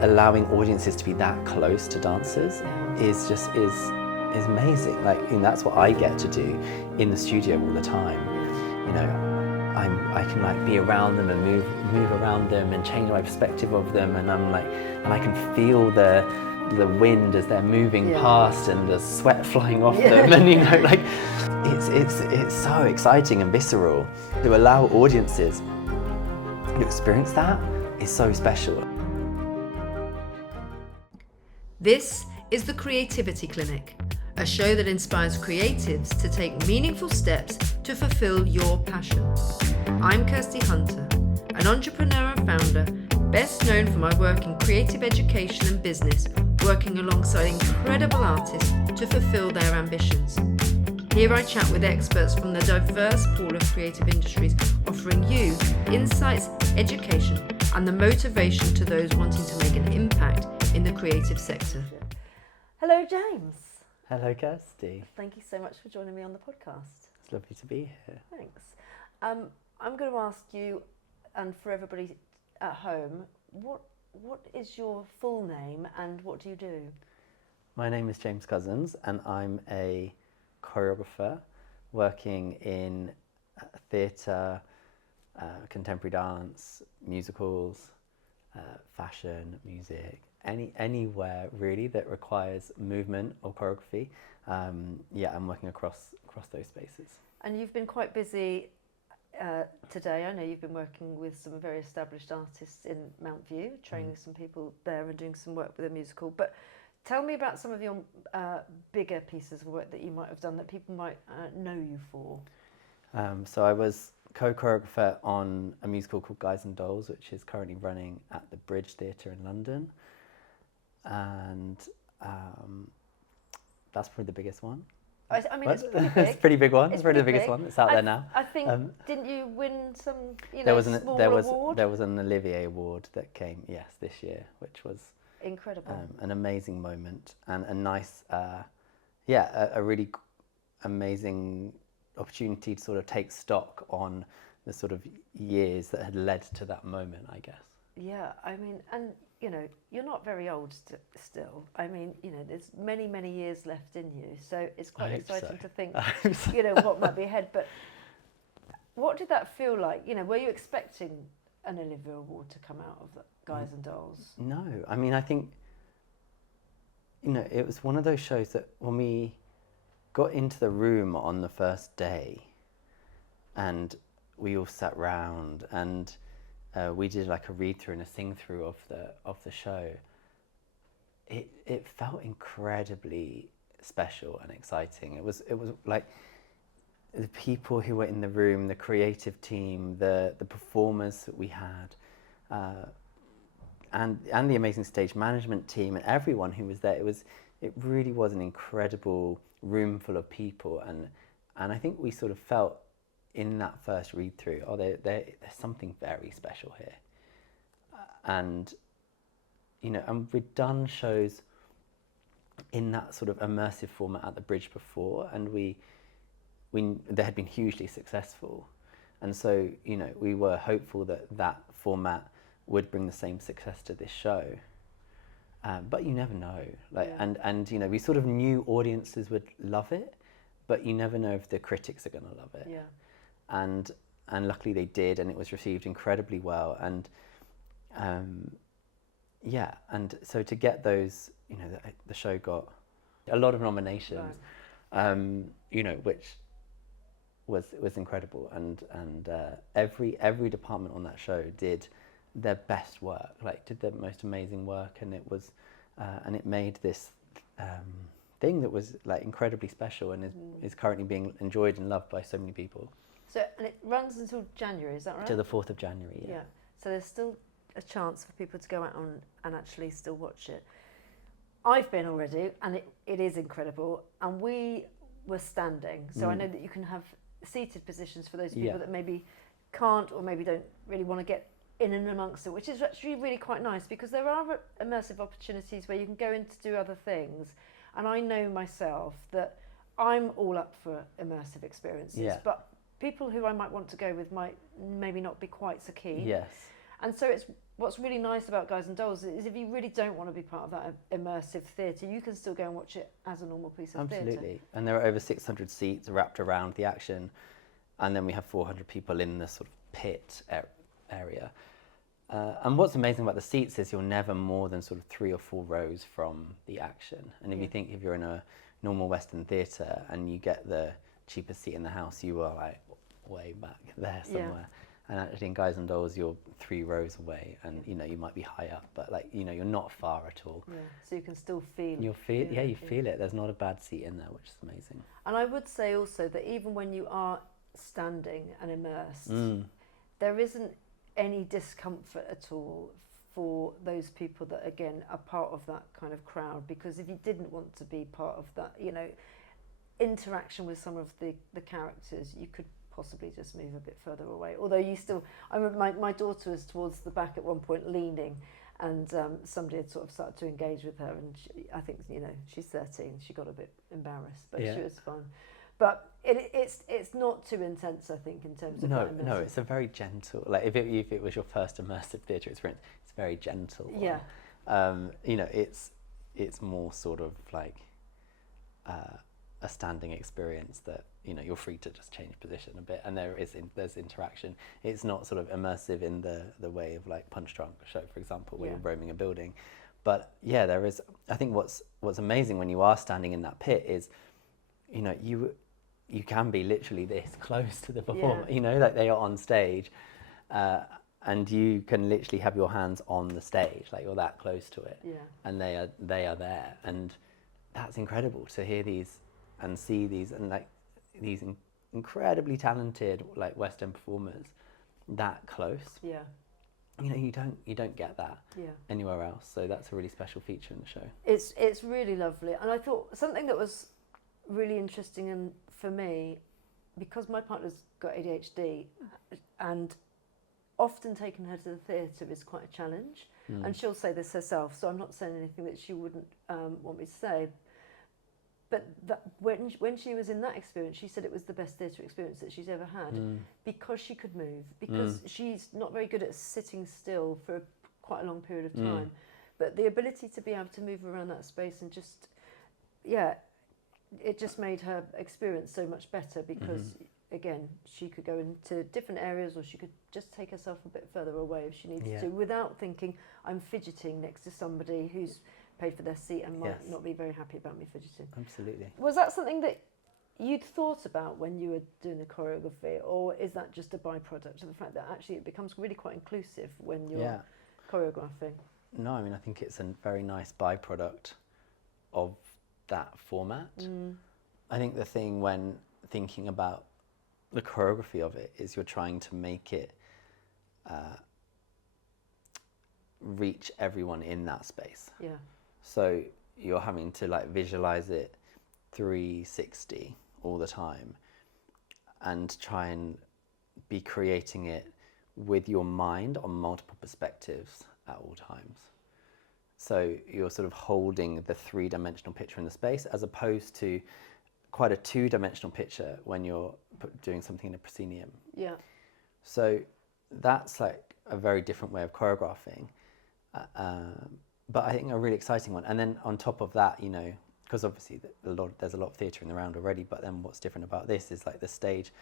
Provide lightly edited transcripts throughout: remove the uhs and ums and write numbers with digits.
allowing audiences to be that close to dancers is amazing. Like, that's what I get to do in the studio all the time. I can like be around them and move around them and change my perspective of them, and I can feel the wind as they're moving past and the sweat flying off them, and it's so exciting and visceral. To allow audiences to experience that is so special. This is the Creativity Clinic, a show that inspires creatives to take meaningful steps to fulfill your passion. I'm Kirsty Hunter, an entrepreneur and founder, best known for my work in creative education and business, working alongside incredible artists to fulfill their ambitions. Here I chat with experts from the diverse pool of creative industries, offering you insights, education, and the motivation to those wanting to make an impact in the creative sector. Hello, James. Hello, Kirsty. Thank you so much for joining me on the podcast. It's lovely to be here. Thanks. I'm going to ask you, and for everybody at home, what is your full name and what do you do? My name is James Cousins, and I'm a choreographer working in theatre, contemporary dance, musicals, fashion, music, anywhere really that requires movement or choreography. I'm working across those spaces. And you've been quite busy today. I know you've been working with some very established artists in Mount View, training some people there and doing some work with a musical. But tell me about some of your bigger pieces of work that you might have done that people might know you for. So I was co-choreographer on a musical called Guys and Dolls, which is currently running at the Bridge Theatre in London. And that's probably the biggest one. I mean, it's pretty big. It's a pretty big one. It's probably the biggest one. It's out there now. I think, didn't you win some, small award? There was an Olivier Award that came, this year, which was incredible. An amazing moment and a nice, a really amazing opportunity to sort of take stock on the sort of years that had led to that moment, I guess. Yeah, I mean, and you're not very old still. I mean, there's many, many years left in you, so it's quite exciting to think, what might be ahead. But what did that feel like? Were you expecting an Olivier Award to come out of Guys and Dolls? No, I mean, I think, it was one of those shows that when we got into the room on the first day and we all sat round and we did like a read through and a sing through of the show. It felt incredibly special and exciting. It was like the people who were in the room, the creative team, the performers that we had, and the amazing stage management team and everyone who was there. It really was an incredible room full of people, and I think we sort of felt in that first read through, there's something very special here, and we'd done shows in that sort of immersive format at the Bridge before, and they had been hugely successful, and so we were hopeful that format would bring the same success to this show, but you never know. And we sort of knew audiences would love it, but you never know if the critics are going to love it. Yeah. And luckily they did, and it was received incredibly well. And and so to get those, the show got a lot of nominations, right. Which was incredible. And every department on that show did their best work, did the most amazing work, and it was and it made this thing that was incredibly special and is currently being enjoyed and loved by so many people. So, and it runs until January, is that right? To the 4th of January, yeah. So there's still a chance for people to go out and actually still watch it. I've been already, and it is incredible. And we were standing, so I know that you can have seated positions for those people that maybe can't or maybe don't really want to get in and amongst it, which is actually really quite nice, because there are immersive opportunities where you can go in to do other things. And I know myself that I'm all up for immersive experiences, but people who I might want to go with might maybe not be quite so keen. Yes. And so it's what's really nice about Guys and Dolls is if you really don't want to be part of that immersive theatre, you can still go and watch it as a normal piece of theatre. Absolutely. And there are over 600 seats wrapped around the action, and then we have 400 people in the sort of pit area. And what's amazing about the seats is you're never more than sort of 3 or 4 rows from the action. And if you're in a normal Western theatre and you get the cheapest seat in the house, you are like way back there somewhere. And actually in Guys and Dolls, you're 3 rows away, and you know, you might be high up, but like, you know, you're not far at all. Yeah, so you can still feel. You feel it. There's not a bad seat in there, which is amazing. And I would say also that even when you are standing and immersed, there isn't any discomfort at all for those people that again are part of that kind of crowd, because if you didn't want to be part of that, you know, interaction with some of the characters, you could possibly just move a bit further away. Although you still, I remember my daughter was towards the back at one point leaning, and somebody had sort of started to engage with her, and I think, you know, she's 13, she got a bit embarrassed, but she was fine. But it's not too intense, I think, in terms of no, it's a very gentle, like if it was your first immersive theatre experience, it's very gentle. Yeah. You know, it's more sort of like a standing experience that, you know, you're free to just change position a bit, and there's interaction. It's not sort of immersive in the way of like Punch Drunk Show, for example, where you're roaming a building. But yeah, there is. I think what's amazing when you are standing in that pit is, you know, you can be literally this close to the performer. You know, like they are on stage, and you can literally have your hands on the stage, like you're that close to it, and they are there, and that's incredible to hear these and see these, and like these incredibly talented like West End performers that close. You know, you don't get that anywhere else. So that's a really special feature in the show. It's really lovely, and I thought something that was really interesting and for me, because my partner's got ADHD, and often taking her to the theatre is quite a challenge, and she'll say this herself, so I'm not saying anything that she wouldn't want me to say. But that when she was in that experience, she said it was the best theatre experience that she's ever had, because she could move, because she's not very good at sitting still for quite a long period of time. But the ability to be able to move around that space and just, it just made her experience so much better, because again, she could go into different areas, or she could just take herself a bit further away if she needed to, without thinking I'm fidgeting next to somebody who's paid for their seat and might not be very happy about me fidgeting. Absolutely. Was that something that you'd thought about when you were doing the choreography, or is that just a byproduct of the fact that actually it becomes really quite inclusive when you're choreographing? No, I mean, I think it's a very nice byproduct of that format. I think the thing when thinking about the choreography of it is you're trying to make it reach everyone in that space. So you're having to like visualize it 360 all the time, and try and be creating it with your mind on multiple perspectives at all times. So you're sort of holding the 3-dimensional picture in the space, as opposed to quite a 2-dimensional picture when you're doing something in a proscenium. So that's like a very different way of choreographing. But I think a really exciting one. And then on top of that, you know, because obviously there's a lot of theatre in the round already, but then what's different about this is like the stage,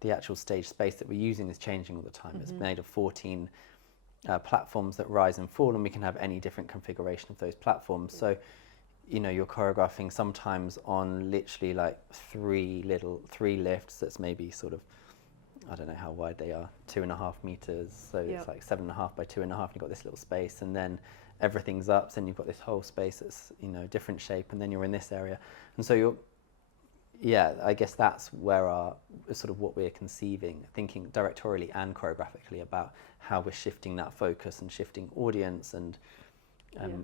the actual stage space that we're using is changing all the time. It's made of 14 platforms that rise and fall, and we can have any different configuration of those platforms. So, you know, you're choreographing sometimes on literally like 3 lifts that's maybe sort of, I don't know how wide they are, 2.5 meters. So it's like 7.5 by 2.5. You've got this little space, and then everything's up. So then you've got this whole space that's, you know, different shape, and then you're in this area. And so you're, I guess that's where our sort of what we're conceiving, thinking directorially and choreographically about how we're shifting that focus and shifting audience and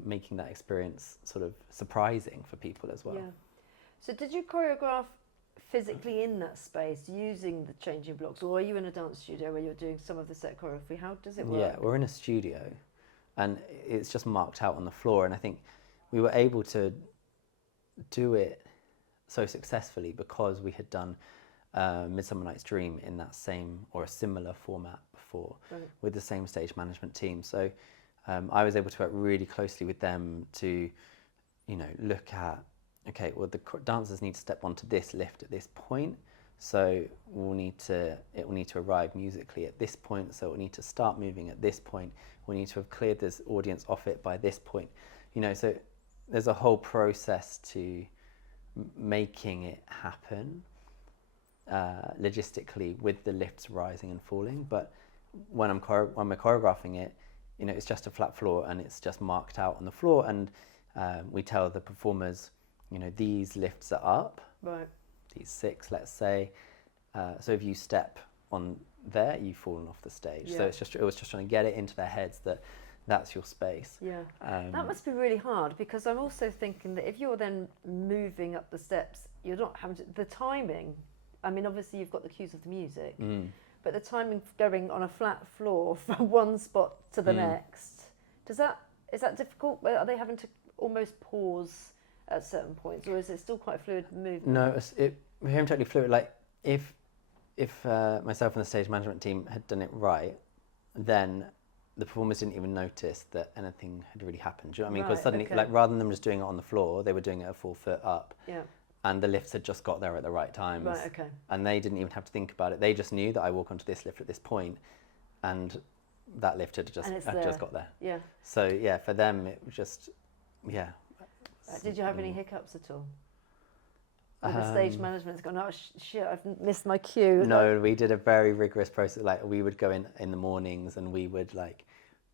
making that experience sort of surprising for people as well. So did you choreograph physically in that space using the changing blocks, or are you in a dance studio where you're doing some of the set choreography? How does it work? Yeah, we're in a studio, and it's just marked out on the floor, and I think we were able to do it so successfully because we had done Midsummer Night's Dream in that same or a similar format before. before, Right. with the same stage management team. So I was able to work really closely with them to, look at, okay, well, the dancers need to step onto this lift at this point. So it will need to arrive musically at this point. So it will need to start moving at this point. We need to have cleared this audience off it by this point. So there's a whole process to making it happen logistically with the lifts rising and falling. But when we're choreographing it, it's just a flat floor and it's just marked out on the floor, and we tell the performers, these lifts are up. Right. These 6, let's say. So if you step on there, you've fallen off the stage. Yeah. So it was just trying to get it into their heads that that's your space. Yeah. That must be really hard, because I'm also thinking that if you're then moving up the steps, you're not having to, the timing. I mean, obviously you've got the cues of the music, but the timing going on a flat floor from one spot to the next, is that difficult? Are they having to almost pause at certain points, or is it still quite a fluid movement? No, we're hearing totally fluid. Like if myself and the stage management team had done it right, then the performers didn't even notice that anything had really happened. Do you know what I mean? Because suddenly, okay. like, rather than them just doing it on the floor, they were doing it a full foot up. Yeah. And the lifts had just got there at the right times. Right, okay. And they didn't even have to think about it. They just knew that I walk onto this lift at this point, and that lift had just got there. Yeah. So yeah, for them it was just, yeah. Did you have any hiccups at all? With the stage management's gone, oh shit, I've missed my cue. No, we did a very rigorous process. Like, we would go in the mornings and we would like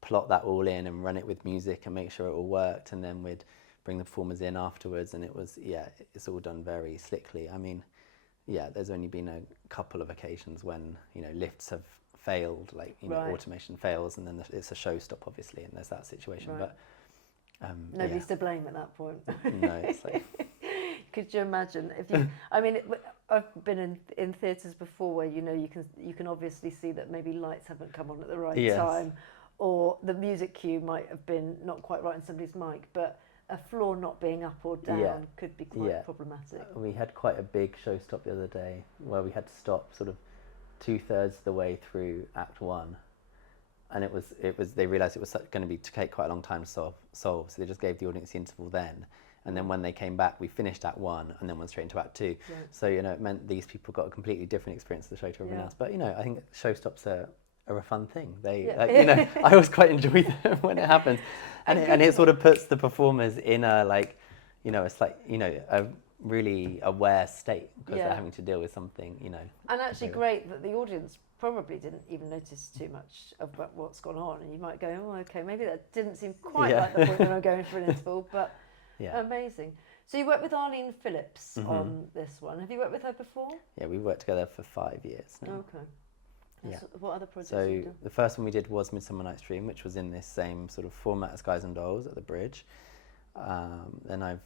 plot that all in and run it with music and make sure it all worked, and then we'd bring the performers in afterwards, and it was, it's all done very slickly. I mean, there's only been a couple of occasions when lifts have failed, like Right. automation fails, and then it's a showstop obviously, and there's that situation. Right. But Nobody's to blame at that point. no, it's like, Could you imagine if you? I mean, I've been in theatres before where you can obviously see that maybe lights haven't come on at the right Yes. time, or the music cue might have been not quite right in somebody's mic, but a floor not being up or down could be quite problematic. we had quite a big showstop the other day where we had to stop sort of 2/3 of the way through Act 1, and it was they realised it was going to take quite a long time to solve, so they just gave the audience the interval then. And then when they came back, we finished Act 1 and then went straight into Act 2. Right. So, it meant these people got a completely different experience of the show to everyone else. But, I think showstops are a fun thing. They, I always quite enjoy them when it happens. And it sort of puts the performers in a, like, it's like, a really aware state, because they're having to deal with something, And actually great that the audience probably didn't even notice too much about what's gone on. And you might go, oh, okay, maybe that didn't seem quite like the point when I'm going for an interval, but... Yeah. Amazing. So you worked with Arlene Phillips on this one. Have you worked with her before? Yeah, we worked together for 5 years now. Okay. Yeah. What other projects so have you done? The first one we did was Midsummer Night's Dream, which was in this same sort of format as Guys and Dolls at the Bridge. Then I've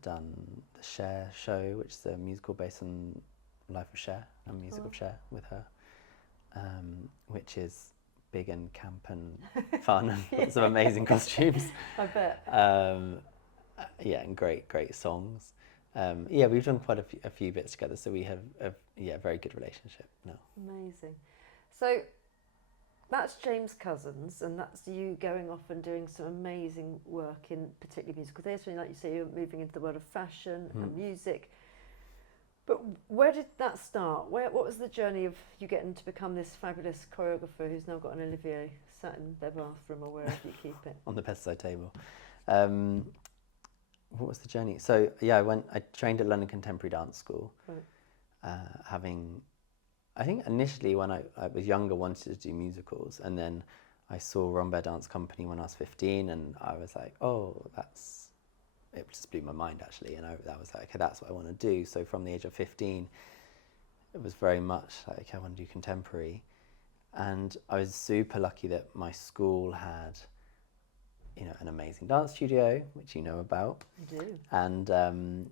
done the Cher show, which is a musical based on life of Cher and music of Cher with her, which is big and camp and fun and lots of amazing costumes. I bet. And great songs. We've done quite a few bits together, so we have a very good relationship now. Amazing. So that's James Cousins, and that's you going off and doing some amazing work in particularly musical theatre. And like you say, you're moving into the world of fashion and music. But where did that start? What was the journey of you getting to become this fabulous choreographer who's now got an Olivier sat in their bathroom or wherever you keep it? On the bedside table. What was the journey? So I trained at London Contemporary Dance School, I think initially when I was younger wanted to do musicals, and then I saw Rambert Dance Company when I was 15, and I was like, it just blew my mind actually, and I was like, okay, that's what I want to do. So from the age of 15, it was very much like, I want to do contemporary, and I was super lucky that my school had, an amazing dance studio, which you know about. I do. And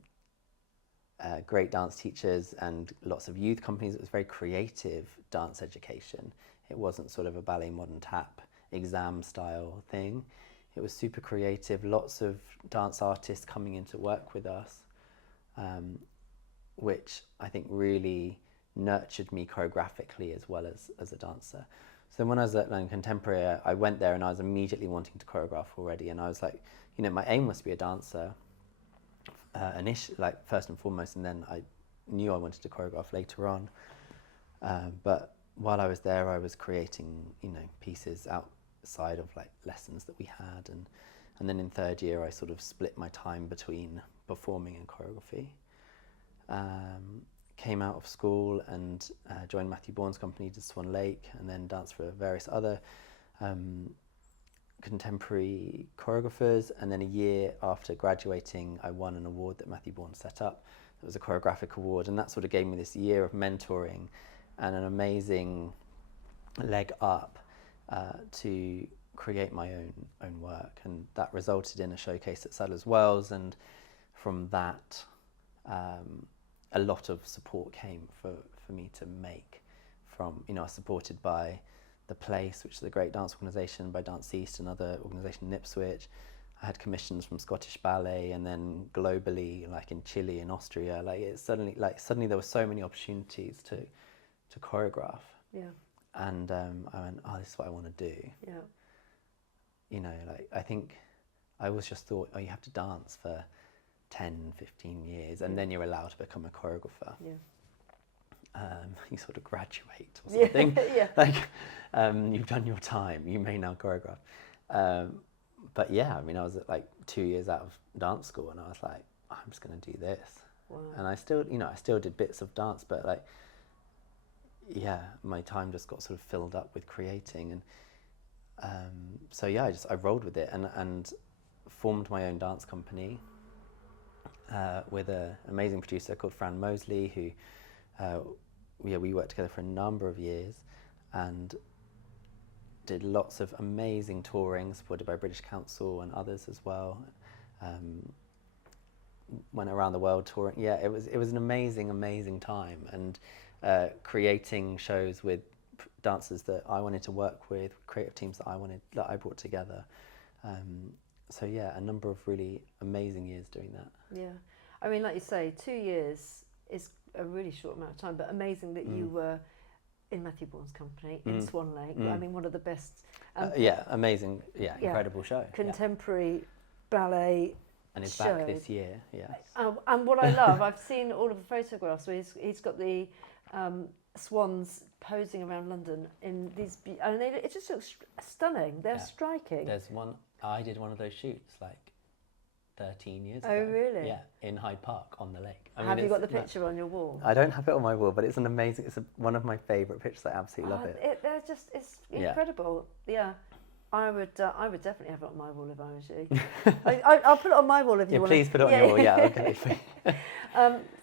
great dance teachers and lots of youth companies. It was very creative dance education. It wasn't sort of a ballet modern tap exam style thing. It was super creative, lots of dance artists coming in to work with us, which I think really nurtured me choreographically as well as a dancer. So when I was at Contemporary, I went there and I was immediately wanting to choreograph already, and I was like, you know, my aim was to be a dancer, initially, like first and foremost, and then I knew I wanted to choreograph later on. But while I was there, I was creating, you know, pieces outside of like lessons that we had, and then in third year, I sort of split my time between performing and choreography. Came out of school and joined Matthew Bourne's company, did Swan Lake, and then danced for various other contemporary choreographers. And then a year after graduating, I won an award that Matthew Bourne set up. It was a choreographic award, and that sort of gave me this year of mentoring and an amazing leg up to create my own work. And that resulted in a showcase at Sadler's Wells, and from that, a lot of support came for me to make. From, you know, I was supported by The Place, which is a great dance organisation, by Dance East, another organisation in Ipswich. I had commissions from Scottish Ballet, and then globally, like in Chile and Austria. Like it suddenly there were so many opportunities to choreograph. Yeah. And I went, oh, this is what I want to do. Yeah. You know, like I think I always just thought, oh, you have to dance for 10, 15 years, and then you're allowed to become a choreographer. Yeah. You sort of graduate or something. Yeah. Like, you've done your time, you may now choreograph. But yeah, I mean, I was at like 2 years out of dance school, and I was like, I'm just going to do this. Wow. And I still did bits of dance, but like, yeah, my time just got sort of filled up with creating. And so yeah, I rolled with it and formed my own dance company with an amazing producer called Fran Mosley, who we worked together for a number of years and did lots of amazing touring supported by British Council and others as well. Went around the world touring. Yeah, it was an amazing time, and creating shows with dancers that I wanted to work with, creative teams that I brought together. So yeah, a number of really amazing years doing that. Yeah, I mean, like you say, 2 years is a really short amount of time, but amazing that you were in Matthew Bourne's company in Swan Lake. I mean, one of the best. Yeah, amazing. Yeah, incredible show. Contemporary ballet. And it's back this year. Yes. And what I love, I've seen all of the photographs where he's got the swans posing around London in these, and it just looks stunning. They're striking. There's one. I did one of those shoots like 13 years ago. Oh, really? Yeah, in Hyde Park on the lake. Have you got the picture on your wall? I don't have it on my wall, but it's an amazing. It's one of my favourite pictures. I absolutely love it. It's incredible. Yeah. I would definitely have it on my wall if I was you. I'll put it on my wall if you want. Please put it on your wall. Yeah, okay.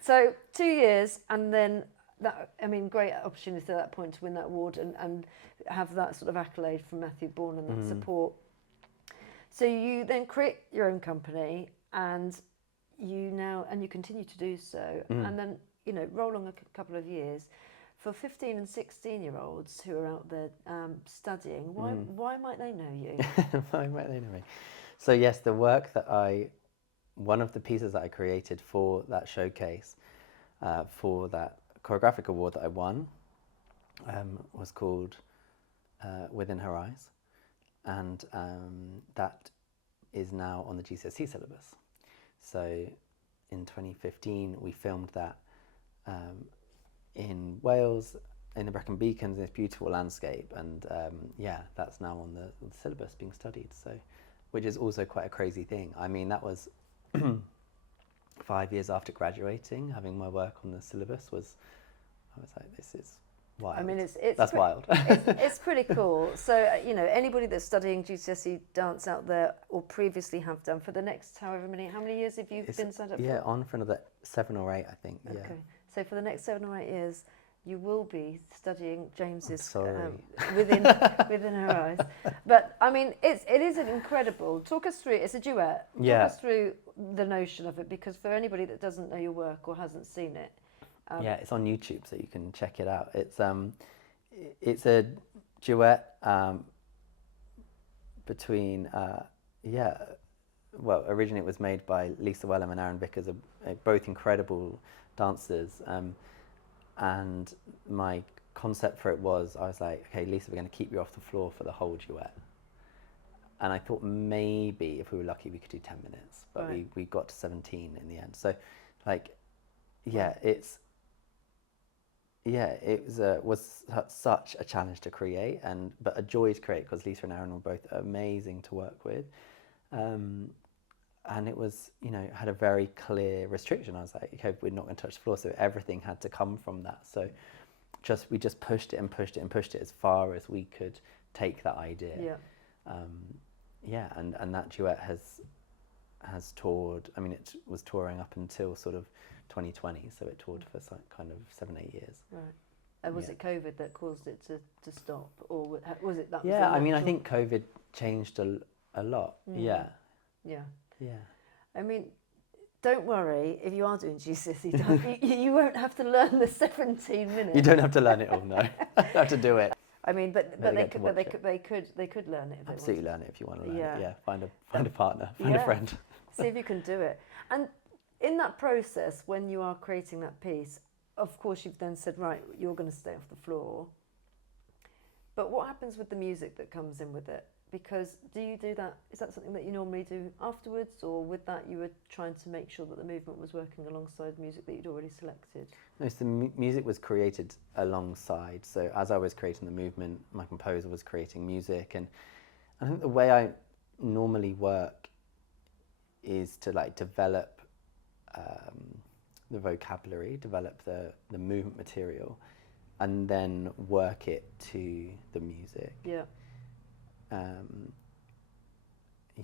So 2 years, and then that. I mean, great opportunity at that point to win that award and have that sort of accolade from Matthew Bourne and that support. So you then create your own company, and you continue to do so, and then roll on a couple of years. For 15 and 16-year-olds who are out there studying, why might they know you? Why might they know me? So yes, the work that one of the pieces that I created for that showcase, for that choreographic award that I won, was called Within Her Eyes, and that is now on the GCSE syllabus. So in 2015, we filmed that in Wales, in the Brecon Beacons, in this beautiful landscape, and that's now on the syllabus being studied. So, which is also quite a crazy thing. I mean, that was 5 years after graduating, having my work on the syllabus I was like, this is wild. I mean, that's wild. It's pretty cool. So anybody that's studying GCSE dance out there, or previously have done, for the next how many years have you been signed up for? Yeah, on for another 7 or 8, I think. Okay. Yeah. So for the next 7 or 8 years, you will be studying James's within her eyes. But I mean, it is an incredible. Talk us through. It's a duet. Yeah. Talk us through the notion of it, because for anybody that doesn't know your work or hasn't seen it. It's on YouTube, so you can check it out. It's a duet between originally it was made by Lisa Wellham and Aaron Vickers, both incredible dancers, and my concept for it was, I was like, okay, Lisa, we're going to keep you off the floor for the whole duet. And I thought maybe if we were lucky we could do 10 minutes, but Right. we got to 17 in the end. So like, yeah, it was such a challenge to create, but a joy to create, because Lisa and Aaron were both amazing to work with. And it was, had a very clear restriction. I was like, okay, we're not going to touch the floor. So everything had to come from that. So we just pushed it and pushed it and pushed it as far as we could take that idea. Yeah. And that duet has toured. I mean, it was touring up until sort of 2020. So it toured for kind of 7-8 years. Right. And was it COVID that caused it to stop, or was it that? Yeah, I mean, I think COVID changed a lot. Yeah. Yeah. Yeah. I mean, don't worry, if you are doing GCSE dance, you won't have to learn the 17 minutes. You don't have to learn it all, no. You have to do it. I mean, but They they get to could watch they could learn it if Absolutely they learn it if you want to learn Yeah. it. Yeah, find a partner, find a friend. See if you can do it. And in that process, when you are creating that piece, of course you've then said, right, you're going to stay off the floor. But what happens with the music that comes in with it? Because do you do that, is that something that you normally do afterwards, or with that you were trying to make sure that the movement was working alongside music that you'd already selected? No, so the music was created alongside. So as I was creating the movement, my composer was creating music. And I think the way I normally work is to like develop the vocabulary, develop the movement material, and then work it to the music. Yeah.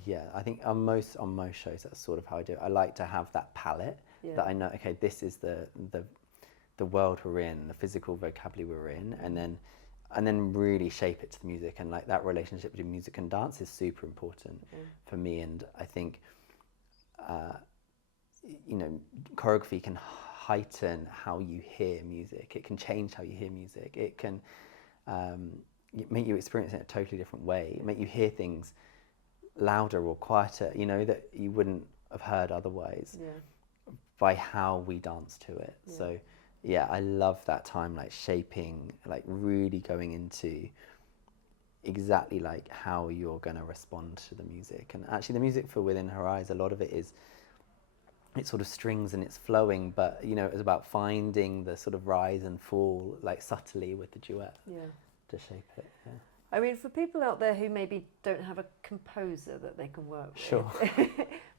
Yeah, I think on most shows that's sort of how I do it. I like to have that palette that I know, okay, this is the world we're in, the physical vocabulary we're in, and then really shape it to the music. And like that relationship between music and dance is super important for me. And I think choreography can heighten how you hear music. It can change how you hear music. It can make you experience it in a totally different way, make you hear things louder or quieter, that you wouldn't have heard otherwise by how we dance to it. Yeah. So yeah, I love that time, like shaping, like really going into exactly like how you're going to respond to the music. And actually the music for Within Her Eyes, a lot of it is, it's sort of strings and it's flowing, but it's about finding the sort of rise and fall like subtly with the duet. Yeah. To shape it. Yeah. I mean, for people out there who maybe don't have a composer that they can work with, sure,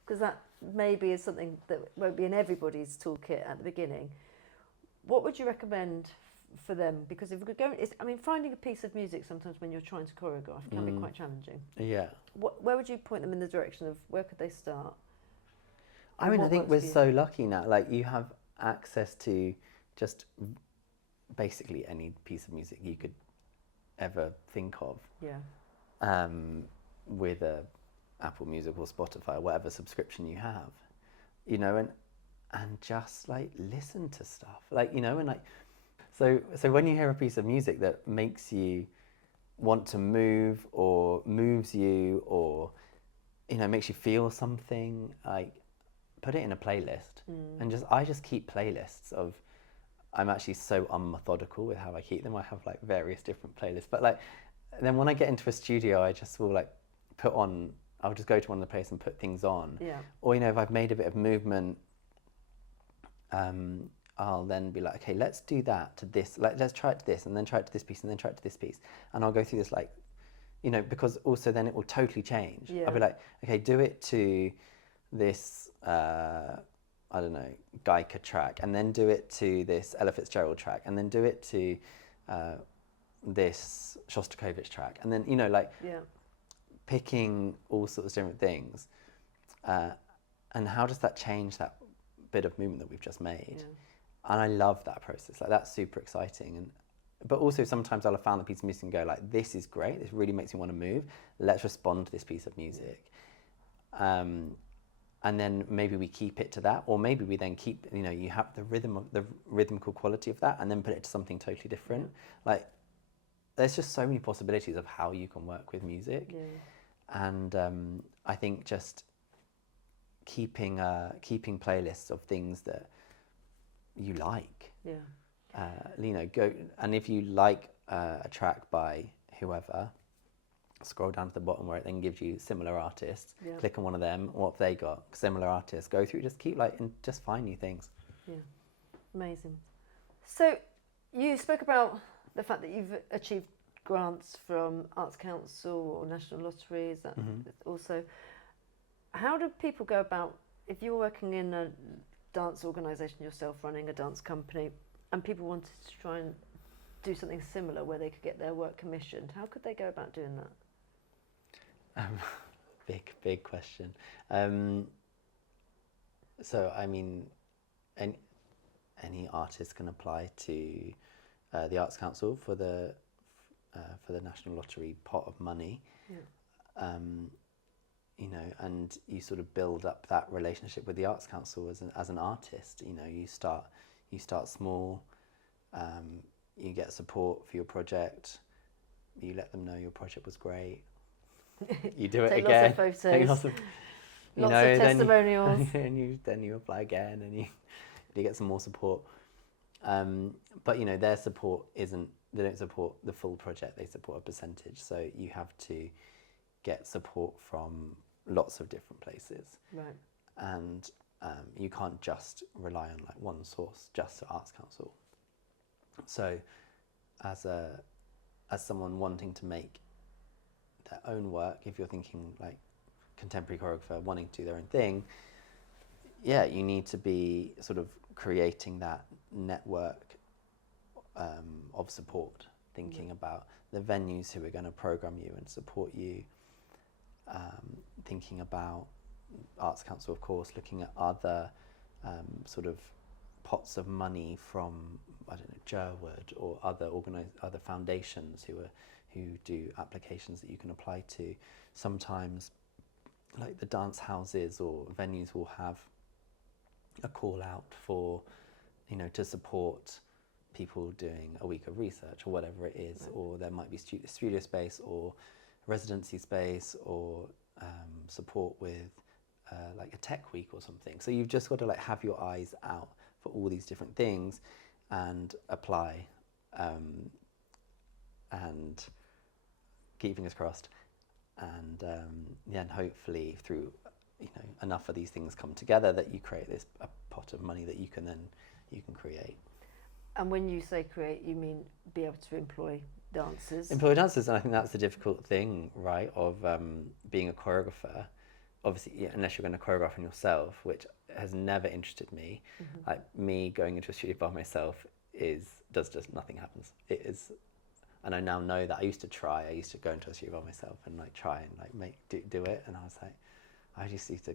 because that maybe is something that won't be in everybody's toolkit at the beginning. What would you recommend for them? Because if we're going, finding a piece of music sometimes when you're trying to choreograph can be quite challenging. Yeah. Where would you point them in the direction of where could they start? I mean, I think we're so lucky now. Like you have access to just basically any piece of music you could ever think of. Yeah. With a Apple Music or Spotify or whatever subscription you have, and just like listen to stuff, like and like so when you hear a piece of music that makes you want to move or moves you or makes you feel something, like put it in a playlist and I just keep playlists of. I'm actually so unmethodical with how I keep them. I have like various different playlists, but like then when I get into a studio, I just will like I'll just go to one of the places and put things on. Yeah. Or if I've made a bit of movement, I'll then be like, okay, let's do that to this. Like let's try it to this, and then try it to this piece, and then try it to this piece, and I'll go through this like, because also then it will totally change. Yeah. I'll be like, okay, do it to this. I don't know, Geica track, and then do it to this Ella Fitzgerald track, and then do it to this Shostakovich track, and then picking all sorts of different things, and how does that change that bit of movement that we've just made? Yeah. And I love that process. Like that's super exciting, but also sometimes I'll have found the piece of music and go like, this is great. This really makes me want to move. Let's respond to this piece of music. And then maybe we keep it to that, or maybe we then keep, you have the rhythmical quality of that, and then put it to something totally different. Yeah. Like, there's just so many possibilities of how you can work with music, and I think just keeping playlists of things that you like. Yeah. you know, go, and if you like a track by whoever, scroll down to the bottom where it then gives you similar artists. Yeah. Click on one of them. What have they got? Similar artists. Go through. Just keep and just find new things. Yeah, amazing. So you spoke about the fact that you've achieved grants from Arts Council or National Lottery. Is that also? How do people go about if you're working in a dance organisation yourself, running a dance company, and people wanted to try and do something similar where they could get their work commissioned? How could they go about doing that? Big question. So I mean, any artist can apply to the Arts Council for the National Lottery pot of money. Yeah. You know, and you sort of build up that relationship with the Arts Council as an artist. You know, you start small. You get support for your project. You let them know your project was great. You do it Take again. Lots of photos. Take lots of, lots of testimonials. Then you apply again, and you get some more support. But you know, their support isn't. They don't support the full project. They support a percentage. So you have to get support from lots of different places. Right. And you can't just rely on like one source, just the Arts Council. So, as someone wanting to make their own work, if you're thinking like contemporary choreographer wanting to do their own thing, yeah, you need to be sort of creating that network of support, thinking about the venues who are going to program you and support you, thinking about Arts Council, of course, looking at other sort of pots of money from, I don't know, Jerwood or other foundations who do applications that you can apply to. Sometimes, like the dance houses or venues will have a call out for, you know, to support people doing a week of research or whatever it is, right. Or there might be studio space or residency space or support with like a tech week or something. So you've just got to like have your eyes out for all these different things and apply and keep fingers crossed, and then hopefully through, you know, enough of these things come together that you create a pot of money that you can create. And when you say create, you mean be able to employ dancers? Employ dancers, and I think that's the difficult thing, right, of being a choreographer. Obviously, yeah, unless you're going to choreograph on yourself, which has never interested me. Mm-hmm. Like me going into a studio by myself does just nothing happens. It is, and I now know that I used to go into a studio by myself and like try and like do it, and I was like, I just used to,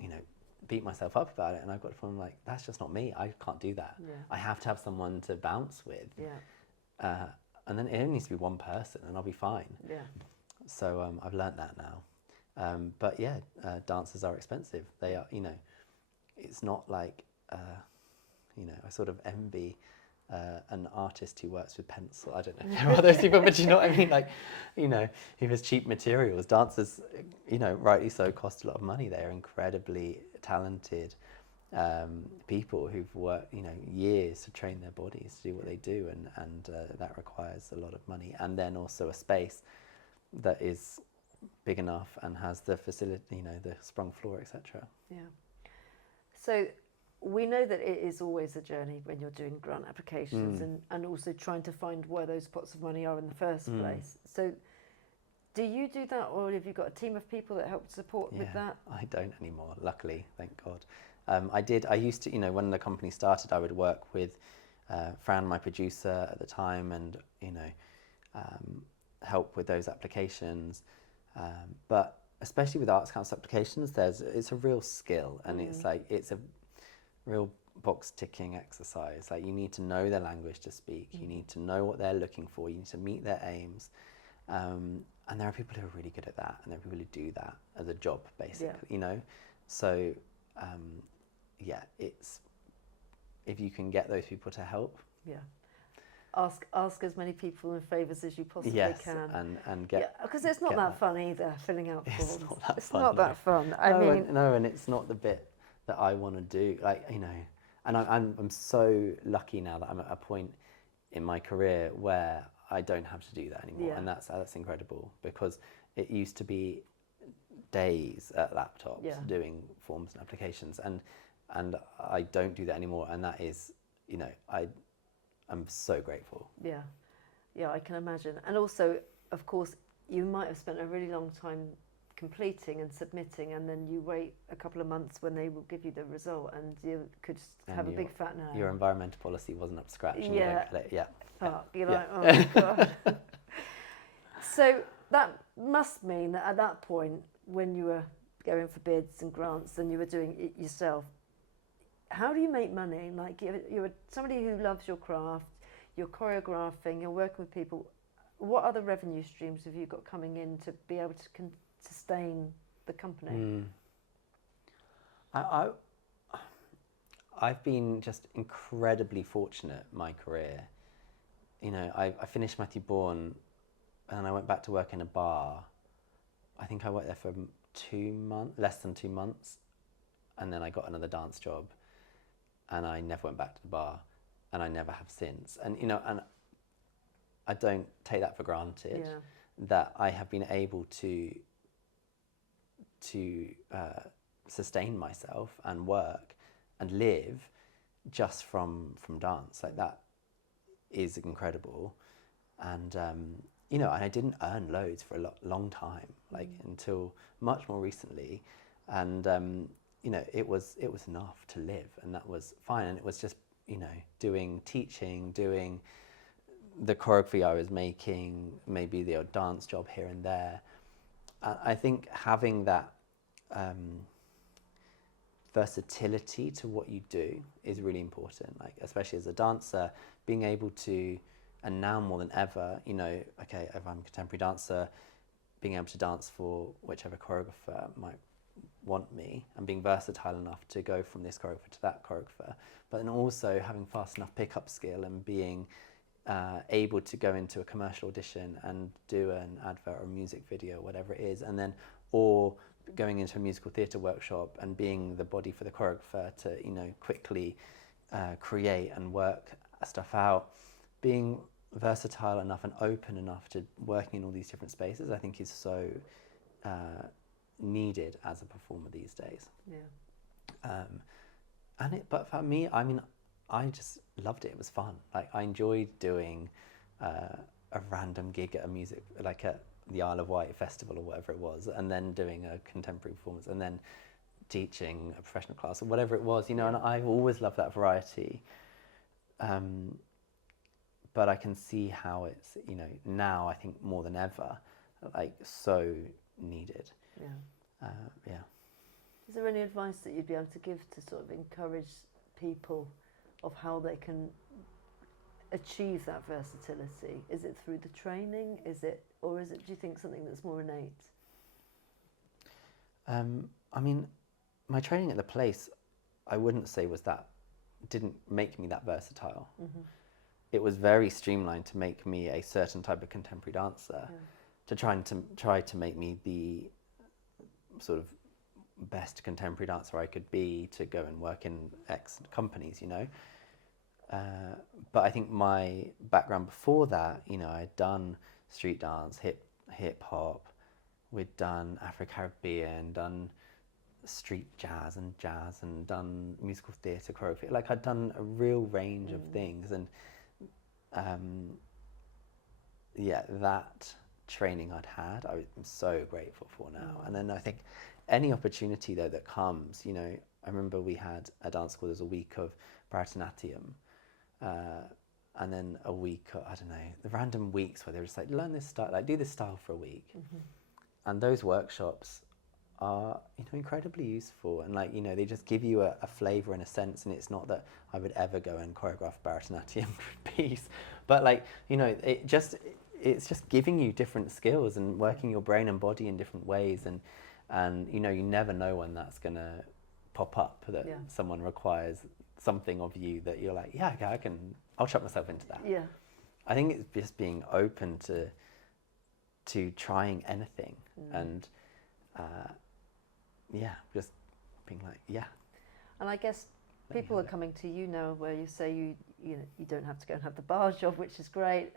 you know, beat myself up about it, and I got to feel like that's just not me. I can't do that. Yeah. I have to have someone to bounce with. Yeah. And then it only needs to be one person, and I'll be fine. Yeah. So I've learnt that now. But yeah, dancers are expensive. They are, you know, it's not like, you know, I sort of envy an artist who works with pencil. I don't know if there are those people, but you know what I mean? Like, you know, who has cheap materials. Dancers, you know, rightly so, cost a lot of money. They're incredibly talented people who've worked, you know, years to train their bodies to do what they do, and that requires a lot of money. And then also a space that is big enough and has the facility, you know, the sprung floor, etc. Yeah. So we know that it is always a journey when you're doing grant applications and also trying to find where those pots of money are in the first place. So do you do that, or have you got a team of people that help support with that? I don't anymore, luckily, thank God. I used to, you know, when the company started, I would work with Fran, my producer at the time, and, you know, help with those applications. But especially with Arts Council applications, it's a real skill, and it's a real box ticking exercise. Like, you need to know their language to speak, you need to know what they're looking for, you need to meet their aims. And there are people who are really good at that, and there are people who do that as a job, basically, you know. So, yeah, it's, if you can get those people to help. Yeah. Ask as many people in favours as you possibly can. And get, because it's not that fun either, filling out forms. It's not that fun. It's not that fun. No, and it's not the bit that I want to do. Like, you know, and I'm so lucky now that I'm at a point in my career where I don't have to do that anymore, Yeah. and that's incredible, because it used to be days at laptops Yeah. doing forms and applications, and I don't do that anymore, and that is, you know, I'm so grateful. Yeah, yeah, I can imagine. And also, of course, you might have spent a really long time completing and submitting, and then you wait a couple of months when they will give you the result, and you could And have a big fat no. Your environmental policy wasn't up to scratch, and Yeah. you don't get it. Yeah. Fuck, you're Yeah. like, oh my God. So that must mean that at that point, when you were going for bids and grants and you were doing it yourself, how do you make money? Like, you're somebody who loves your craft, you're choreographing, you're working with people. What other revenue streams have you got coming in to be able to sustain the company? I've been just incredibly fortunate in my career. You know, I finished Matthew Bourne, and I went back to work in a bar. I think I worked there for 2 months, less than 2 months, and then I got another dance job, and I never went back to the bar, and I never have since. And you know, and I don't take that for granted, Yeah. that I have been able to sustain myself and work and live just from dance. Like, that is incredible. And you know, and I didn't earn loads for a long time, like until much more recently, and you know, it was enough to live, and that was fine. And it was just, you know, teaching, doing the choreography I was making, maybe the odd dance job here and there. I think having that versatility to what you do is really important, like, especially as a dancer, being able to, and now more than ever, you know, okay, if I'm a contemporary dancer, being able to dance for whichever choreographer might want me, and being versatile enough to go from this choreographer to that choreographer, but then also having fast enough pickup skill and being able to go into a commercial audition and do an advert or a music video, whatever it is, and then, or going into a musical theatre workshop and being the body for the choreographer to, you know, quickly create and work stuff out. Being versatile enough and open enough to working in all these different spaces, I think, is so needed as a performer these days. Yeah. But for me, I mean, I just loved it. It was fun. Like, I enjoyed doing a random gig at a music, like at the Isle of Wight festival or whatever it was, and then doing a contemporary performance, and then teaching a professional class or whatever it was, you know. And I've always loved that variety. But I can see how it's, you know, now I think more than ever, like, so needed. Yeah. Yeah. Is there any advice that you'd be able to give to sort of encourage people of how they can achieve that versatility? Is it through the training? Or is it, do you think, something that's more innate? I mean, my training at the place, I wouldn't say didn't make me that versatile. Mm-hmm. It was very streamlined to make me a certain type of contemporary dancer, to try to make me the sort of best contemporary dancer I could be, to go and work in X companies, you know. But I think my background before that, you know, I'd done street dance, hip hop, we'd done Afro-Caribbean, done street jazz, and done musical theatre choreography. Like, I'd done a real range of things, and yeah, that training I'd had, I'm so grateful for now. And then I think any opportunity though that comes, you know, I remember we had a dance school, there was a week of Bharatanatyam, and then a week, I don't know, the random weeks where they were just like, learn this style, like, do this style for a week. And those workshops are, you know, incredibly useful, and, like, you know, they just give you a flavour and a sense, and it's not that I would ever go and choreograph Bharatanatyam piece, but, like, you know, it's just giving you different skills and working your brain and body in different ways, and you know, you never know when that's gonna pop up, that someone requires something of you that you're like, yeah, okay, I'll chuck myself into that. Yeah. I think it's just being open to trying anything, and yeah, just being like, yeah. And I guess People are coming to you now where you say you don't have to go and have the bar job, which is great,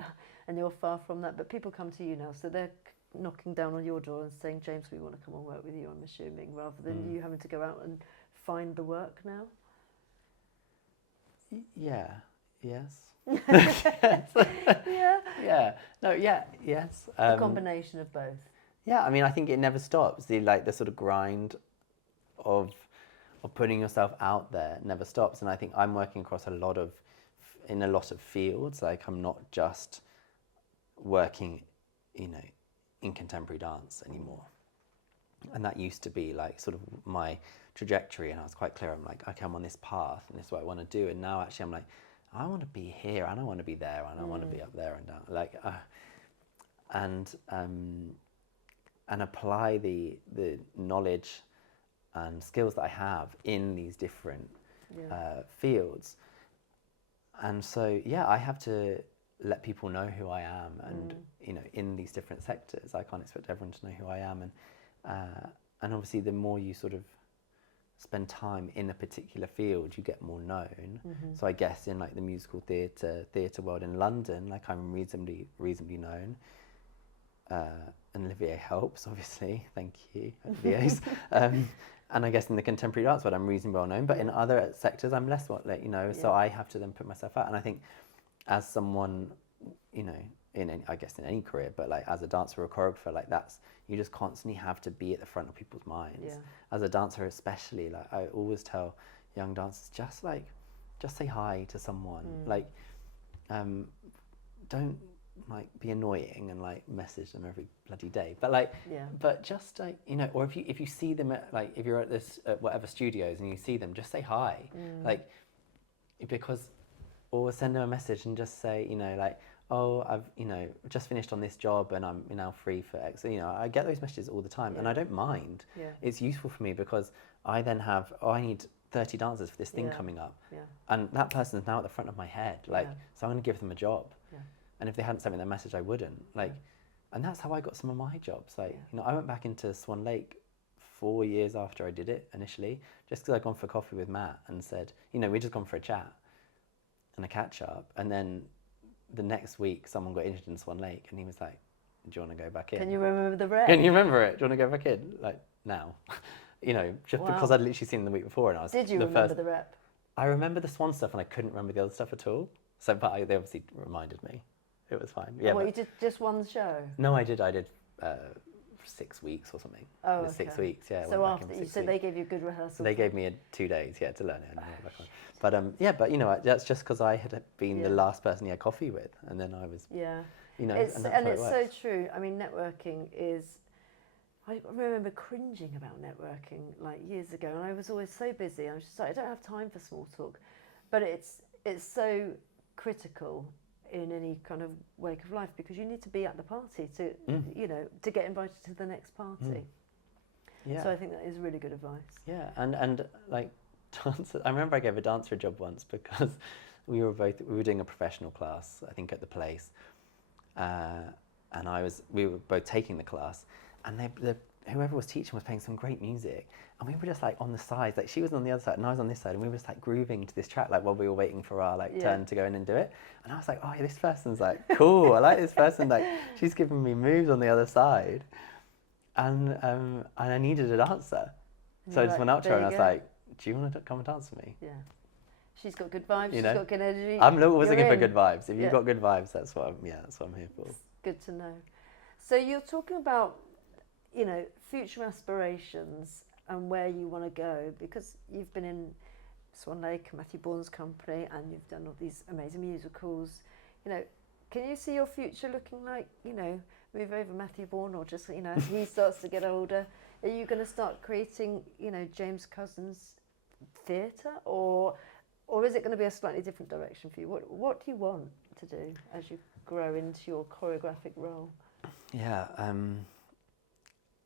and you're far from that. But people come to you now, so they're knocking down on your door and saying, James, we want to come and work with you, I'm assuming, rather than you having to go out and find the work now. Yeah. Yes. Yeah. Yeah. No. Yeah. Yes. A combination of both. Yeah. I mean, I think it never stops. The sort of grind of putting yourself out there never stops. And I think I'm working across in a lot of fields. Like, I'm not just working, in contemporary dance anymore. And that used to be like sort of my trajectory, and I was quite clear. I'm like, okay, I'm on this path, and this is what I want to do. And now actually, I'm like, I want to be here, and I want to be there, and I want to be up there and down. Like, and apply the knowledge and skills that I have in these different fields. And so, yeah, I have to let people know who I am, and in these different sectors, I can't expect everyone to know who I am. And obviously, the more you sort of spend time in a particular field, you get more known. So I guess in like the musical theatre world in London, like, I'm reasonably known. And Olivier helps, obviously. Thank you, Olivier's. And I guess in the contemporary dance world, I'm reasonably well known. But in other sectors, I'm less well, so I have to then put myself out. And I think as someone, I guess in any career, but like as a dancer or a choreographer, like you just constantly have to be at the front of people's minds. Yeah. As a dancer especially, like, I always tell young dancers, just say hi to someone. Like, don't like be annoying and like message them every bloody day, but like, but just like, or if you see them at, like, if you're at whatever studios and you see them, just say hi. Like, because, or send them a message and just say, like, oh, I've just finished on this job and I'm now free for X. I get those messages all the time, and I don't mind. It's useful for me because I then have, I need 30 dancers for this thing coming up, and that person's now at the front of my head, like, so I'm going to give them a job. And if they hadn't sent me that message, I wouldn't. Like, and that's how I got some of my jobs. Like, I went back into Swan Lake 4 years after I did it initially, just because I'd gone for coffee with Matt and said, we'd just gone for a chat and a catch up. And then the next week, someone got injured in Swan Lake, and he was like, do you want to go back in? Can you remember the rep? Can you remember it? Do you want to go back in? Like, now. Just because I'd literally seen them the week before. And I was Did you remember the rep? I remember the Swan stuff, and I couldn't remember the other stuff at all. So, but they obviously reminded me. It was fine. Yeah. Well, you did just one show? No, I did 6 weeks or something. Oh, it was 6 weeks, yeah. So after, so they gave you a good rehearsal? They gave me 2 days, to learn it. And but that's just because I had been the last person he had coffee with, and then I was, and it's so true. I mean, networking is, I remember cringing about networking like years ago, and I was always so busy. I was just like, I don't have time for small talk, but it's so critical in any kind of wake of life, because you need to be at the party to to get invited to the next party. So I think that is really good advice. And like, dancer, I remember I gave a dancer a job once because we were doing a professional class, I think, at the place, and we were both taking the class, and whoever was teaching was playing some great music, and we were just like on the sides, like she was on the other side and I was on this side, and we were just like grooving to this track, like while we were waiting for our turn to go in and do it. And I was like, oh yeah, this person's like cool. I like this person, like she's giving me moves on the other side, and I needed a dancer, so I just went up to her and I was like, do you want to come and dance with me? She's got good vibes. She's got good energy. I'm always looking for good vibes. If you've got good vibes, that's what I'm here for. It's good to know. So you're talking about future aspirations and where you want to go, because you've been in Swan Lake, Matthew Bourne's company, and you've done all these amazing musicals. Can you see your future looking like, move over Matthew Bourne, or just, as he starts to get older, are you going to start creating, James Cousins theatre, or is it going to be a slightly different direction for you? What do you want to do as you grow into your choreographic role? Yeah,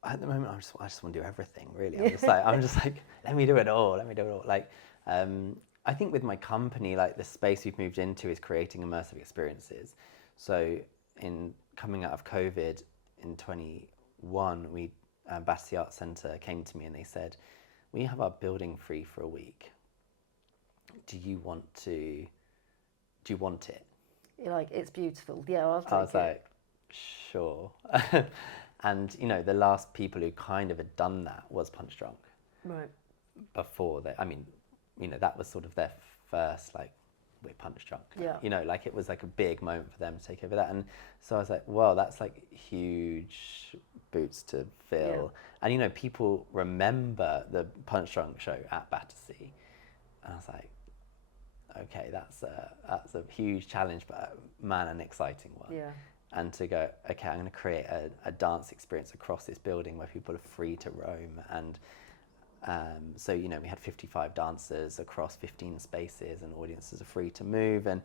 at the moment, I just want to do everything, really. I'm just like, let me do it all. Like, I think with my company, like the space we've moved into is creating immersive experiences. So in coming out of COVID in 21, Battersea Arts Centre came to me and they said, we have our building free for a week. do you want it? You're like, it's beautiful. Yeah, I'll take I was it. like, sure. And, you know, the last people who kind of had done that was Punch Drunk. Right. Before that, I mean, you know, that was sort of their first, like, we're Punch Drunk. Yeah. You know, like, it was like a big moment for them to take over that. And so I was like, well, that's like huge boots to fill. Yeah. And, you know, people remember the Punch Drunk show at Battersea. And I was like, okay, that's a huge challenge, but man, an exciting one. Yeah. And to go, okay, I'm going to create a dance experience across this building where people are free to roam. And so, you know, we had 55 dancers across 15 spaces, and audiences are free to move. And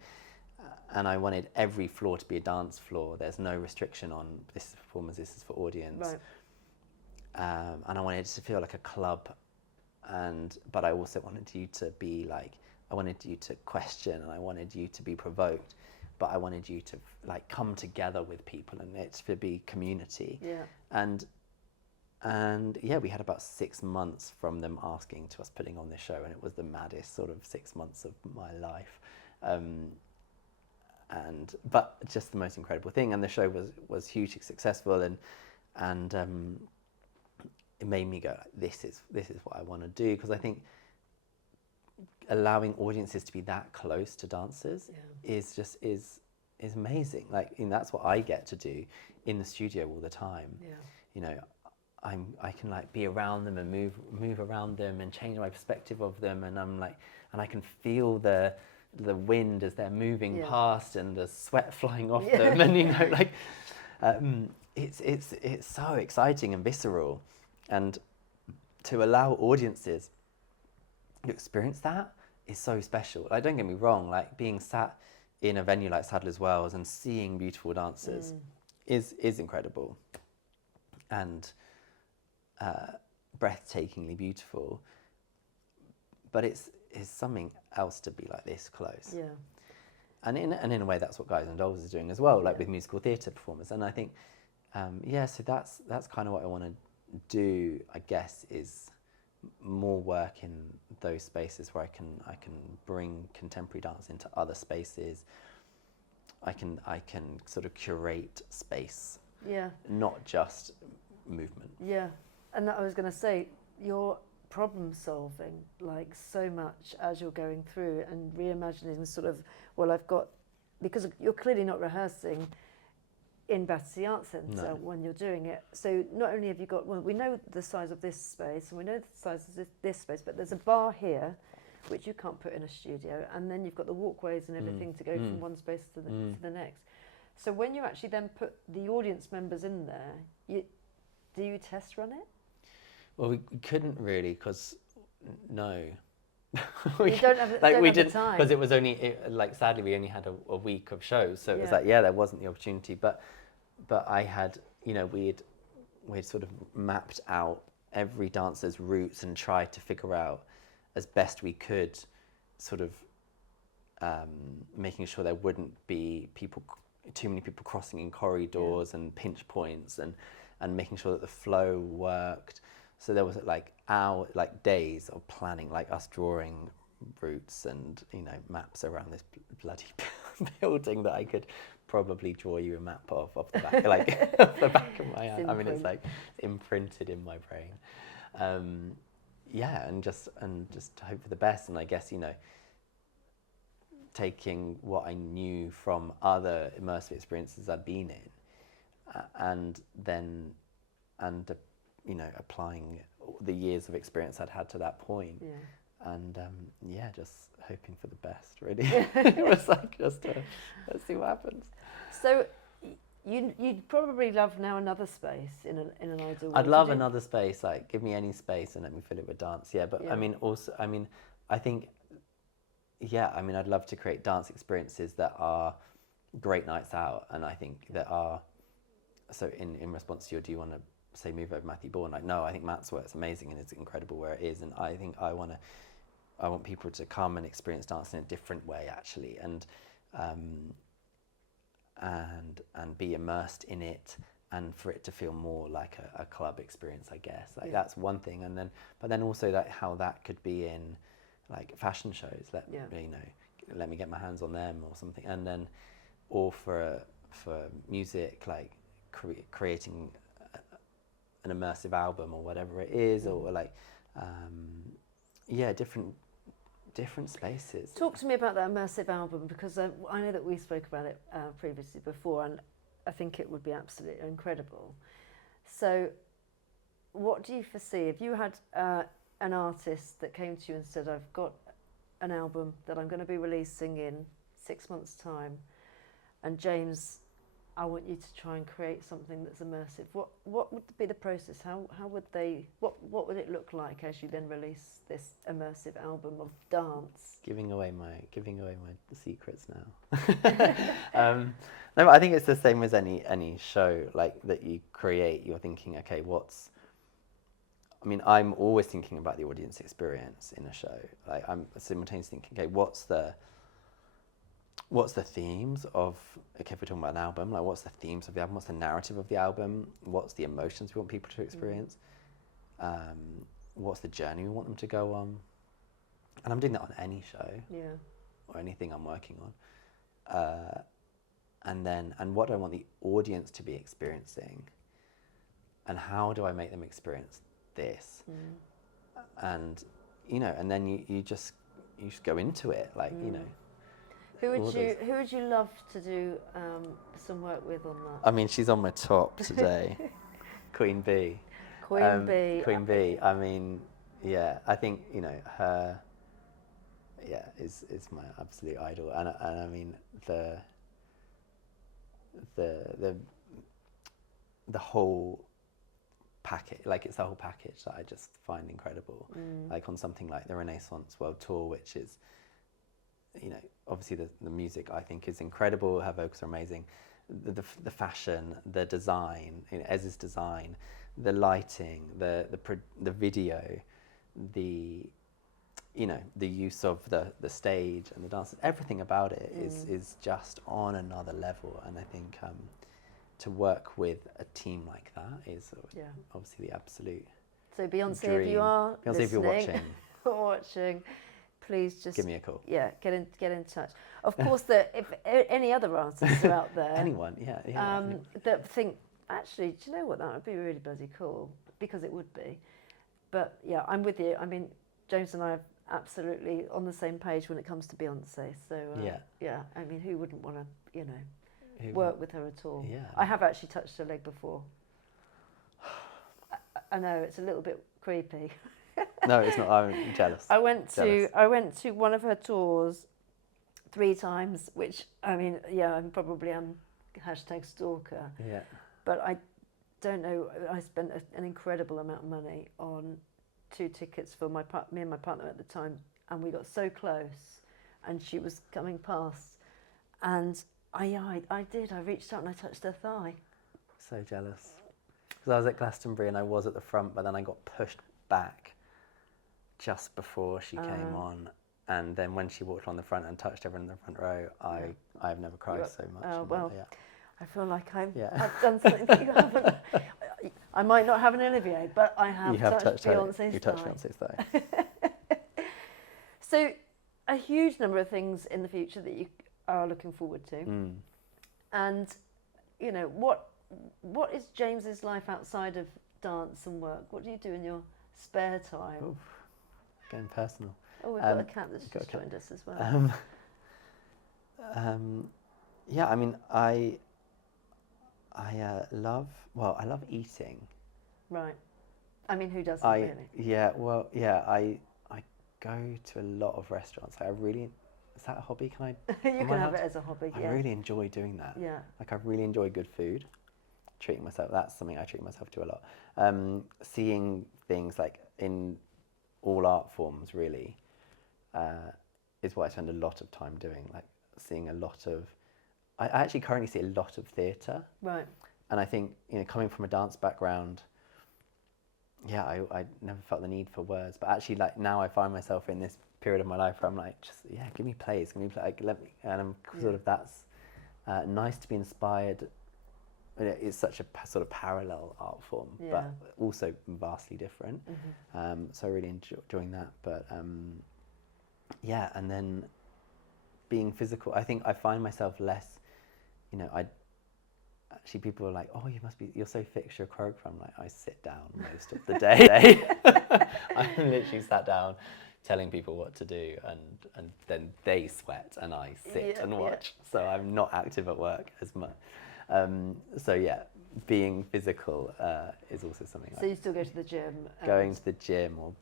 I wanted every floor to be a dance floor. There's no restriction on this is performance, this is for audience. Right. And I wanted it to feel like a club. But I also wanted you to be like, I wanted you to question, and I wanted you to be provoked, but I wanted you to like come together with people, and it to be community. Yeah. And yeah, we had about 6 months from them asking to us putting on this show, and it was the maddest sort of 6 months of my life. But just the most incredible thing, and the show was hugely successful, and it made me go, this is what I want to do, because I think allowing audiences to be that close to dancers is amazing. Like, and that's what I get to do in the studio all the time. Yeah. You know, I can like be around them and move around them and change my perspective of them, and I'm like, and I can feel the wind as they're moving past, and the sweat flying off them, and you know, like it's so exciting and visceral, and to allow audiences to experience that is so special. Like, don't get me wrong, like being sat in a venue like Sadler's Wells and seeing beautiful dancers is incredible, and breathtakingly beautiful, but it's something else to be like this close. Yeah. And in a way, that's what Guys and Dolls is doing as well, like with musical theatre performance. And I think, so that's kind of what I want to do, I guess, is more work in those spaces where I can bring contemporary dance into other spaces. I can sort of curate space, not just movement. Yeah. And I was going to say, you're problem solving like so much as you're going through, and reimagining sort of, well, I've got, because you're clearly not rehearsing in Battersea Arts Centre when you're doing it. So not only have you got, well, we know the size of this space and we know the size of this space, but there's a bar here which you can't put in a studio, and then you've got the walkways and everything to go from one space to the next. So when you actually then put the audience members in there, do you test run it? Well, we couldn't really, because no. You don't have, the time. Because it was only, sadly, we only had a week of shows, so it was like, there wasn't the opportunity. But I had, you know, we'd sort of mapped out every dancer's routes and tried to figure out as best we could, sort of making sure there wouldn't be too many people crossing in corridors and pinch points, and making sure that the flow worked. So there was like days of planning, like us drawing routes and, you know, maps around this bloody building that I could probably draw you a map of off the back, like off the back of my hand. I mean, it's like imprinted in my brain. And just hope for the best. And I guess, you know, taking what I knew from other immersive experiences I'd been in, and you know, applying the years of experience I'd had to that point, and just hoping for the best, really. It was like, just let's see what happens. So you'd probably love now another space in an ideal world. I'd love another space, like give me any space and let me fill it with dance. But I mean, also, I mean, I think, I mean, I'd love to create dance experiences that are great nights out, and I think that are, so in response to your, do you want to say move over Matthew Bourne? Like, no, I think Matt's work's amazing and it's incredible where it is, and I think I want people to come and experience dance in a different way, actually, and be immersed in it, and for it to feel more like a club experience, I guess. Like that's one thing, but then also that how that could be in like fashion shows, Yeah. let me get my hands on them or something, and then, or for music, like creating an immersive album or whatever it is, or like different spaces. Talk to me about that immersive album, because I know that we spoke about it previously before, and I think it would be absolutely incredible. So what do you foresee if you had an artist that came to you and said, I've got an album that I'm going to be releasing in 6 months' time, and James, I want you to try and create something that's immersive. What would be the process? How would they? What would it look like as you then release this immersive album of dance? Giving away my secrets now. No, but I think it's the same as any show like that you create. You're thinking, okay, I'm always thinking about the audience experience in a show. Like I'm simultaneously thinking, okay, what's the themes of, okay, if we're talking about an album, like what's the themes of the album, what's the narrative of the album, what's the emotions we want people to experience, what's the journey we want them to go on. And I'm doing that on any show, or anything I'm working on. And what do I want the audience to be experiencing, and how do I make them experience this? And and then you just go into it, like Who would you love to do some work with on that? I mean, she's on my top today. Queen Bee. Queen Bee. Queen Bee. I mean, yeah, I think her. Yeah, is my absolute idol, and I mean the whole package, like it's the whole package that I just find incredible. Like on something like the Renaissance World Tour, which is, obviously the music I think is incredible. Her vocals are amazing. The fashion, the design, Ez's design, the lighting, the video, the use of the stage and the dance, everything about it is just on another level. And I think to work with a team like that is obviously the absolute So Beyonce, dream. if you are Beyonce, listening, if you're watching, please just give me a call. Yeah, get in touch. Of course, if any other artists are out there, Anyone, that think, actually, do you know what, that would be really bloody cool, because it would be. But yeah, I'm with you. I mean, James and I are absolutely on the same page when it comes to Beyonce. So yeah, I mean, who wouldn't want to, work with her at all? Yeah. I have actually touched her leg before. I know it's a little bit creepy. No, it's not. I'm jealous. I went to one of her tours 3 times, which I mean, I'm #stalker. Yeah. But I don't know. I spent an incredible amount of money on 2 tickets for me and my partner at the time, and we got so close, and she was coming past, and I reached out and I touched her thigh. So jealous. Because I was at Glastonbury and I was at the front, but then I got pushed back just before she came on, and then when she walked on the front and touched everyone in the front row, I've never cried so much. Oh well, I feel like I've Yeah. done something that you haven't. I might not have an Olivier, but I have, touched Beyonce's thigh. You touched Beyonce's thigh. So, a huge number of things in the future that you are looking forward to, and what is James's life outside of dance and work? What do you do in your spare time? Oof, getting personal. Oh, we've got a cat that's just joined us as well. Yeah, I mean, I love eating. Right. I mean, who doesn't really? Yeah, well, yeah, I go to a lot of restaurants. Is that a hobby? Can I? You can have it as a hobby. I really enjoy doing that. Yeah. Like I really enjoy good food. Treating myself. That's something I treat myself to a lot. Seeing things like in all art forms really is what I spend a lot of time doing. Like seeing a lot of. I actually currently see a lot of theatre. Right. And I think coming from a dance background. Yeah, I never felt the need for words, but actually, like now, I find myself in this period of my life where I'm like, give me plays, like, let me, and I'm sort of that's nice to be inspired. It's such a sort of parallel art form, but also vastly different. So I really enjoying that. But yeah, and then being physical. I think I find myself less, actually people are like, oh, you're so fit 'cause you're a choreographer. I'm like, I sit down most of the day. I'm literally sat down telling people what to do, and then they sweat and I sit and watch. So I'm not active at work as much. So yeah, being physical is also something. So you still go to the gym? Going to the gym, or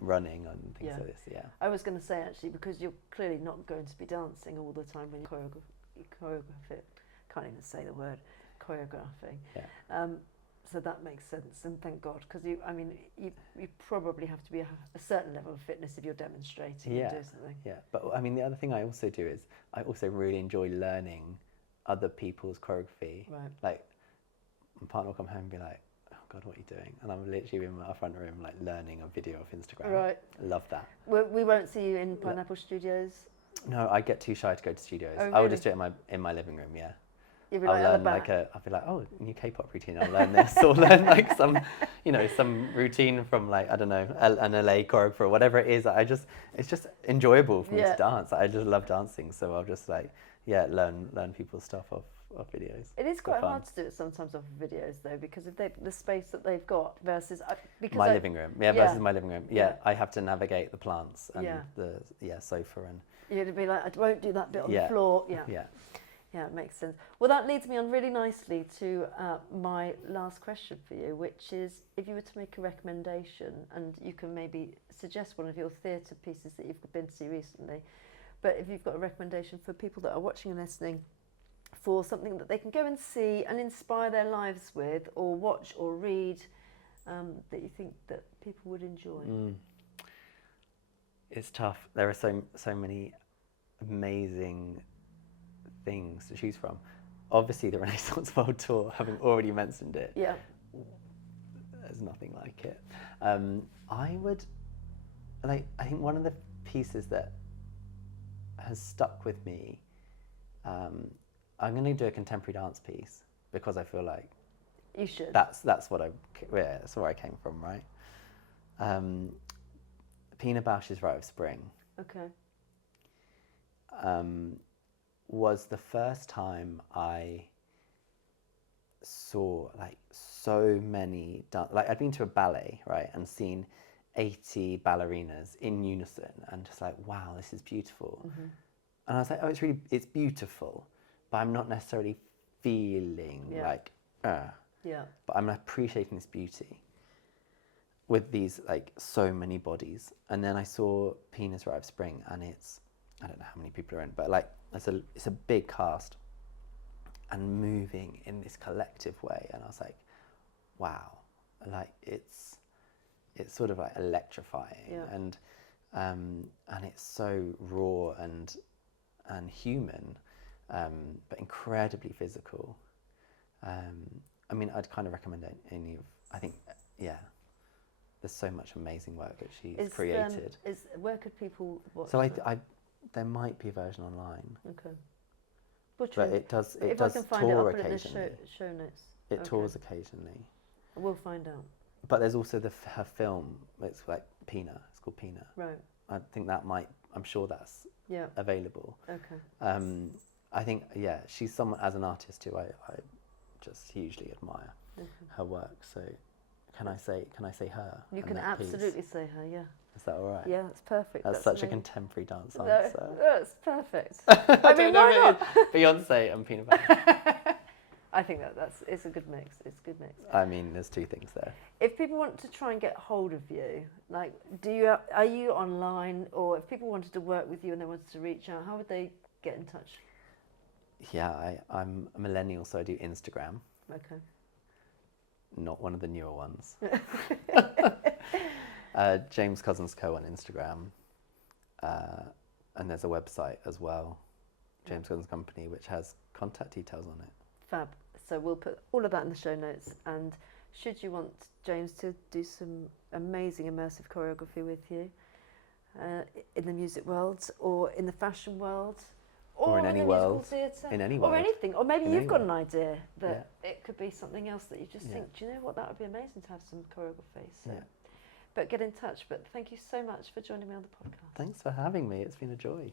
running and things like this. Yeah. I was going to say, actually, because you're clearly not going to be dancing all the time when you choreograph it. Can't even say the word choreographing. Yeah. So that makes sense, and thank God, because you probably have to be a certain level of fitness if you're demonstrating and doing something. Yeah, but I mean, the other thing I also do is I also really enjoy learning other people's choreography. Right. Like, my partner will come home and be like, oh God, what are you doing? And I'm literally in my front room, like, learning a video of Instagram. Right. Love that. We won't see you in Pineapple Studios? No, I get too shy to go to studios. Oh, really? I would just do it in my living room, yeah. You'll be like, I'll be like, oh, new K-pop routine, I'll learn this, or learn like some routine from, like, I don't know, an LA choreographer or whatever it is. It's just enjoyable for me to dance. I just love dancing, so I'll just learn people's stuff off videos. It is quite hard to do it sometimes off of videos though, because of the space that they've got versus my living room. Versus my living room. Yeah, I have to navigate the plants and the sofa and. You'd be like, I won't do that bit on the floor. Yeah, it makes sense. Well, that leads me on really nicely to my last question for you, which is, if you were to make a recommendation, and you can maybe suggest one of your theatre pieces that you've been to see recently, but if you've got a recommendation for people that are watching and listening for something that they can go and see and inspire their lives with, or watch or read, that you think that people would enjoy. It's tough. There are so many amazing things to choose from. Obviously, the Renaissance World Tour, having already mentioned it, there's nothing like it. I think one of the pieces that has stuck with me, I'm going to do a contemporary dance piece because I feel like you should. That's where I came from, right? Pina Bausch's Rite of Spring. Okay. Was the first time I saw like so many I'd been to a ballet, right, and seen 80 ballerinas in unison, and just like, wow, this is beautiful. And I was like, oh, it's beautiful, but I'm not necessarily feeling but I'm appreciating this beauty with these like so many bodies. And then I saw Pina's Rite of Spring, and I don't know how many people are in, but like it's a big cast and moving in this collective way, and I was like, wow, like it's sort of like electrifying, and it's so raw and human, but incredibly physical. I mean, I'd kind of recommend any of, I think, there's so much amazing work that she's created. Where could people watch So that? there might be a version online. Okay. But it does if I can find it, I'll tour put it in the occasionally. show notes. It tours occasionally. We'll find out. But there's also her film. It's like Pina. It's called Pina. Right. I think I'm sure that's available. Okay. I think she's someone, as an artist who I just hugely admire her work. So can I say her? You can absolutely say her. Yeah. Is that all right? Yeah, that's perfect. That's such a contemporary dance answer. That's perfect. I mean, why not? Beyonce and Pina Bausch. I think it's a good mix. It's a good mix. I mean, there's two things there. If people want to try and get hold of you, like, are you online, or if people wanted to work with you and they wanted to reach out, how would they get in touch? Yeah, I'm a millennial, so I do Instagram. Okay. Not one of the newer ones. James Cousins Co on Instagram, and there's a website as well, James Cousins Company, which has contact details on it. Fab. So we'll put all of that in the show notes, and should you want James to do some amazing immersive choreography with you in the music world, or in the fashion world, or in any the world, musical theatre, in any world, or anything, or maybe you've got an idea that Yeah. it could be something else that you just think, do you know what, that would be amazing to have some choreography. So but get in touch. But thank you so much for joining me on the podcast. Thanks for having me. It's been a joy.